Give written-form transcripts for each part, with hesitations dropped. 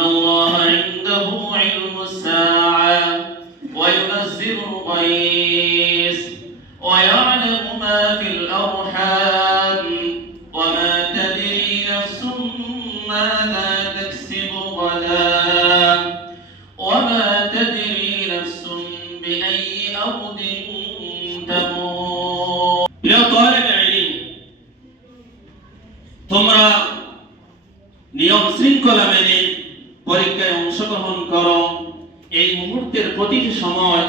الله عنده علم الساعة وينزل الغيث ويعلم ما في الأرحام وما تدري نفس ماذا تكسب غدا وما تدري نفس بأي أرض تموت يا طالب العلم তোমরা নিয়ম শৃঙ্খলা মেনে পরীক্ষায় অংশগ্রহণ করো। এই মুহূর্তের প্রতিটি সময়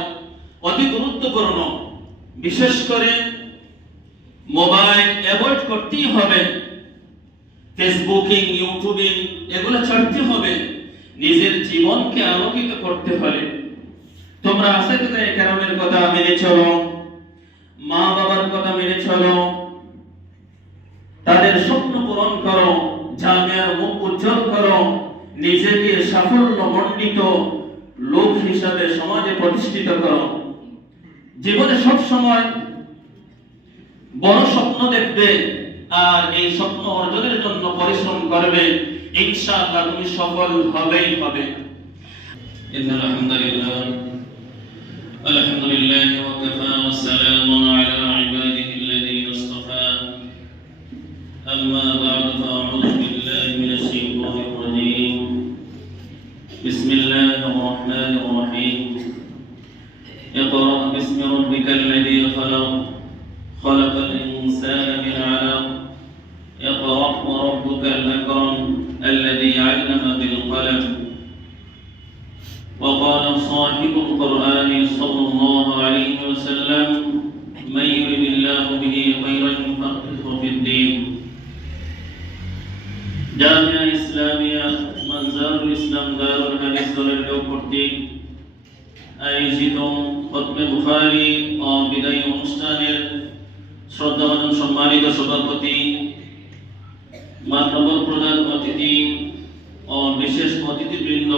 অতি গুরুত্বপূর্ণ, বিশেষ করে মোবাইল অ্যাভয়েড করতেই হবে, ফেসবুকিং, ইউটিউবিং এগুলো ছাড়তে হবে। নিজের জীবনকে আলোকিত করতে হবে। তোমরা আসলে কেরামের কথা মেনে চলো, মা বাবার কথা মেনে চলো, তাদের স্বপ্ন পূরণ করো, জামিয়ার মুখ উজ্জ্বল করো, নিজেকে সাফল্য মণ্ডিত লোক হিসাবে সমাজে প্রতিষ্ঠিত করো। জীবনে সব সময় বড় স্বপ্ন দেখবে আর এই স্বপ্ন অর্জনের জন্য পরিশ্রম করবে, ইনশাআল্লাহ তুমি সফল হবেই হবে। ইন্নাল হামদুলিল্লাহ আলহামদুলিল্লাহি ওয়া কাফা ওয়া সালামুন আলা ইবাদিহি আল্লাযীনা ইসতাফা আম্মা বা'দু ফাআউযু বিল্লাহি মিনাশ শাইতানির রাজীম বিসমিল্লাহির রাহমানির রাহিম اقرأ باسم ربك الذي خلق خلق الإنسان من علق اقرأ وربك الأكرم الذي علم بالقلم وقال صاحب القرآن صلى الله عليه وسلم من يرد الله به خيرا يفقهه في الدين জামিয়া ইসলামিয়া মানজারুল ইসলাম দারুল হাদিস দলের কর্তৃক আয়োজিত খতমে বুখারী ও বিদায়ী অনুষ্ঠানের শ্রদ্ধাভাজন সম্মানিত সভাপতি, মাননীয় প্রধান অতিথি ও বিশেষ অতিথিবৃন্দ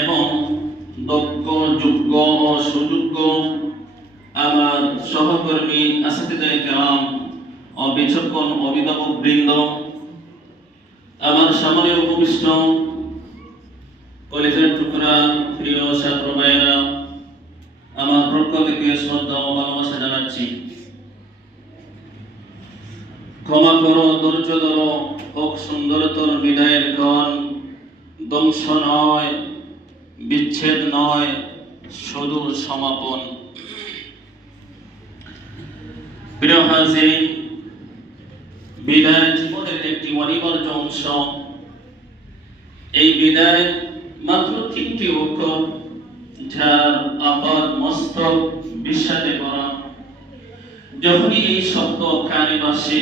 এবং দক্ষ, যোগ্য ও সুযোগ্য আমার সহকর্মী আসিদায়ে কেরাম ও বিচক্ষণ অভিভাবক বৃন্দ, আমার সামনে উপবিষ্ট কলেজের টুকরা প্রিয় ছাত্র ভাইয়েরা, আমার পক্ষ থেকে শ্রদ্ধা ও ভালোবাসা জানাচ্ছি। ক্ষমা করো, ধৈর্য ধরো, হোক সুন্দরতর বিদায়ের গান। ধ্বংস নয়, বিচ্ছেদ নয়, শুধু সমাপন। প্রিয় হাজির, বিদায় জীবনের একটি অনিবার্য অংশ। এই বিদায় মাত্র তিনটি অক্ষর, যার আপাদ মস্তক বিষাদে ভরা। যখনই এই শব্দ কানে ভাসে,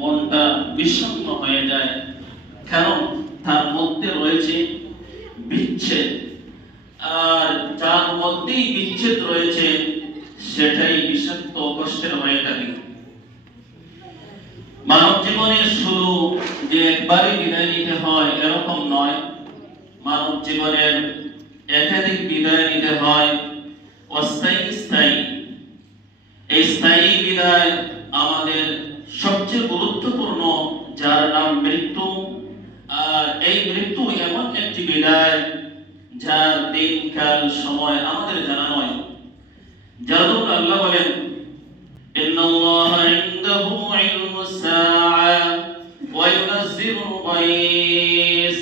মনটা বিষণ্ণ হয়ে যায়, কারণ তার মধ্যে রয়েছে বিচ্ছেদ, আর যার মধ্যেই বিচ্ছেদ রয়েছে সেটাই বিষাক্ত কষ্টের হয়ে থাকে। মানব জীবনে শুধু যে একবারই বিদায় নিতে হয় এরকম নয়, মানব জীবনের একাধিক বিদায় নিতে হয়, অস্থায়ী স্থায়ী। এই স্থায়ী বিদায় আমাদের সবচেয়ে গুরুত্বপূর্ণ, যার নাম মৃত্যু। আর এই মৃত্যু এমন একটি বিদায় যার দিন কাল সময় আমাদের জানা নয়। যার আল্লাহ বলেন, ইন্নাল্লাহ ইনদাহু ইলমুস সাআ ওয়া ইউনাজ্জিলুল গায়স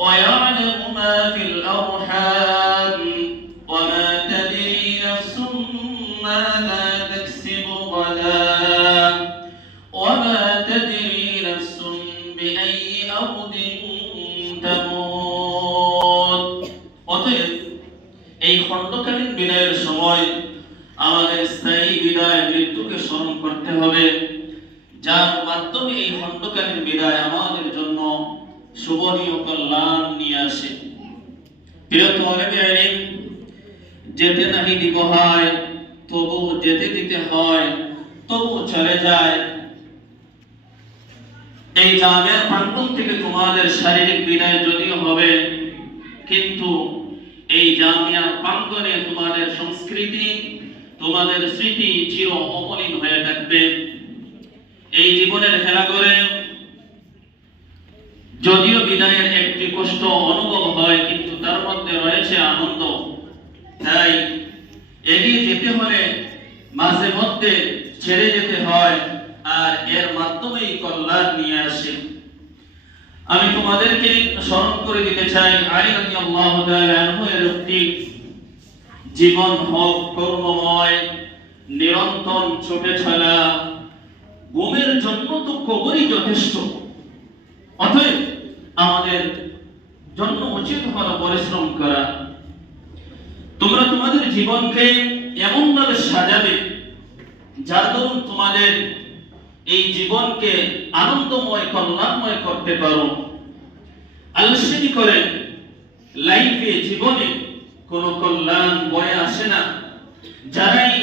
ওয়া ইয়া'লামু মা ফিল আরহাম ওয়া মা তাদরি নাফসুম মাযা তাকসিবু গাদা ওয়া মা তাদরি নাফসুম বিআইয়ি আরদিন তামুত। অতএব এই খণ্ডকালীন বিদায়ের সময় আমাদের স্থায়ী বিদায় মৃত্যুকে স্মরণ করতে হবে, যার মাধ্যমে এই খণ্ডকালীন বিদায় আমাদের জন্য শুভনীয় কল্যাণ নিয়ে আসে। প্রিয় তলেবে ইলম, যেতে নাহি দিব হয়, তবু যেতে দিতে হয়, তবু চলে যায়। এই জামিয়ার প্রাঙ্গণ থেকে তোমাদের শারীরিক বিদায় যদিও হবে, কিন্তু এই জামিয়া প্রাঙ্গণে তোমাদের সংস্কৃতি, তোমাদের স্মৃতি চির অমলিন হয়ে থাকবে। এই জীবনের খেলা করে যদিও বিদায়ের একটি কষ্ট অনুভব হয়, কিন্তু তার মধ্যে রয়েছে আনন্দ। তাই এগিয়ে যেতে হলে মাঝে মধ্যে ছেড়ে যেতে হয়, আর এর মাধ্যমেই কল্যাণ নিয়ে আসে। আমি তোমাদেরকে স্মরণ করে দিতে চাই, আলী রাদিয়াল্লাহু তাআলা আনহু এর একটি জীবন হোক কর্মময়, নিরন্তর ছুটে চলা, ঘুমের জন্য তো কবরই যথেষ্ট। অতএব আমাদের জন্য উচিত হলো পরিশ্রম করা। তোমরা তোমাদের জীবনকে এমন ভাবে সাজাবে যার দরুন তোমাদের এই জীবনকে আনন্দময় কল্যাণময় করতে পারো। আলসেমি করে লাইফে জীবনে কোনো কল্যাণ বয়ে আসে না। যারাই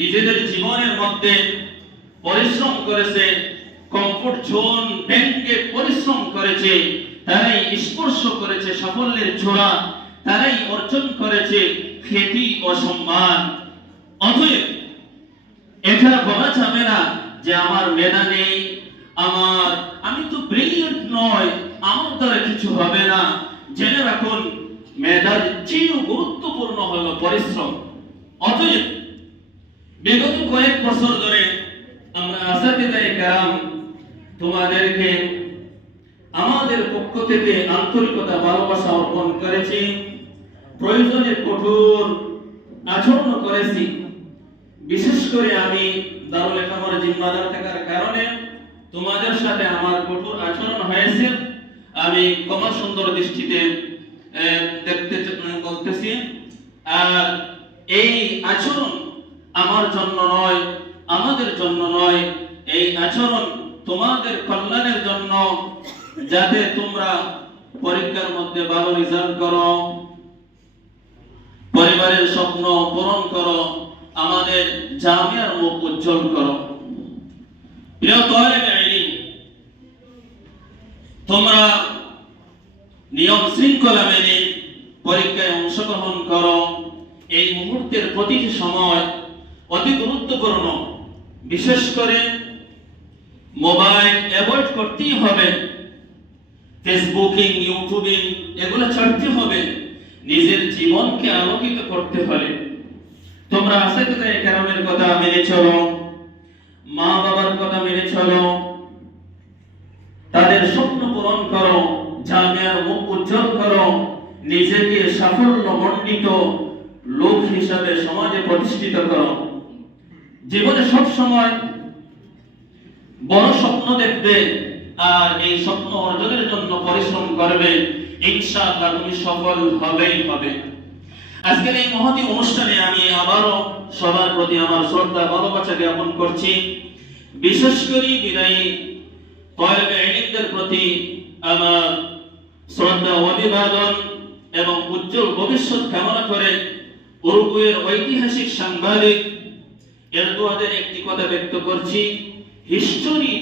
নিজেদের জীবনের মধ্যে পরিশ্রম করেছে, কমফোর্ট জোন ব্যাংকে পরিশ্রম করেছে, তারাই স্পর্শ করেছে সাফল্যের ছোঁয়া, তারাই অর্জন করেছে খ্যাতি ও সম্মান। অতএব এটা বলা যাবে না যে আমার মেধা নেই, আমি তো ব্রিলিয়েন্ট নয়, আমার দ্বারা কিছু হবে না। জেনে রাখুন, মেধার চেয়েও গুরুত্বপূর্ণ হলো পরিশ্রম। অতএব বিগত কয়েক বছর ধরে আমরা আসাতিদায়ে কেরাম তোমাদেরকে আমাদের পক্ষ থেকে আন্তরিকতা ভালোবাসা অর্পণ করেছি, প্রয়োজনে কঠোর আচরণ করেছি। বিশেষ করে আমি দারুল ইফামের জিম্মাদার থাকার কারণে তোমাদের সাথে আমার কঠোর আচরণ হয়েছে। আমি ক্ষমা সুন্দর দৃষ্টিতে দেখতে বলতেছি। আর এই আচরণ আমার জন্য নয়, আমাদের জন্য নয়, এই আচরণ তোমাদের কল্যাণের জন্য, যাতে তোমরা পরীক্ষার মধ্যে ভালো রেজাল্ট করো, পরিবারের স্বপ্ন পূরণ করো, আমাদের জামিয়ার মুখ উজ্জ্বল করো। প্রিয় তালেবে ইলম, তোমরা নিয়ম শৃঙ্খলা মেনে পরীক্ষায় অংশগ্রহণ করো। এই মুহূর্তের প্রতিটি সময় অতি গুরুত্বপূর্ণ। বিশেষ করে মোবাইল অ্যাভয়েড করতেই হবে, ফেসবুকিং, ইউটিউবিং এগুলো ছাড়তে হবে। নিজের জীবনকে আলোকিত করতে হলে তোমরা আসাতিদায়ে কেরামের কথা মেনে চলো, মা বাবার কথা মেনে চলো, তাদের স্বপ্ন পূরণ করো, জামিয়ার মুখ উজ্জ্বল করো, নিজেকে সাফল্য মণ্ডিত লোক হিসাবে সমাজে প্রতিষ্ঠিত করো। জীবনে সব সময় বড় স্বপ্ন দেখবে আর এই স্বপ্ন অর্জনের জন্য পরিশ্রম করবে, ইনশাআল্লাহ তুমি সফল হবেই হবে। আজকের এই মহতী অনুষ্ঠানে আমি আবারও সবার প্রতি আমার শ্রদ্ধা ভালোবাসা জ্ঞাপন করছি। বিশেষ করে বিদায়ী তালেবে ইলমদের প্রতি আমার শ্রদ্ধা অভিবাদন এবং উজ্জ্বল ভবিষ্যৎ কামনা করে উরুগুয়ের ঐতিহাসিক সাংবাদিক এরদোয়ানের একটি কথা ব্যক্ত করছি। হিস্টোরি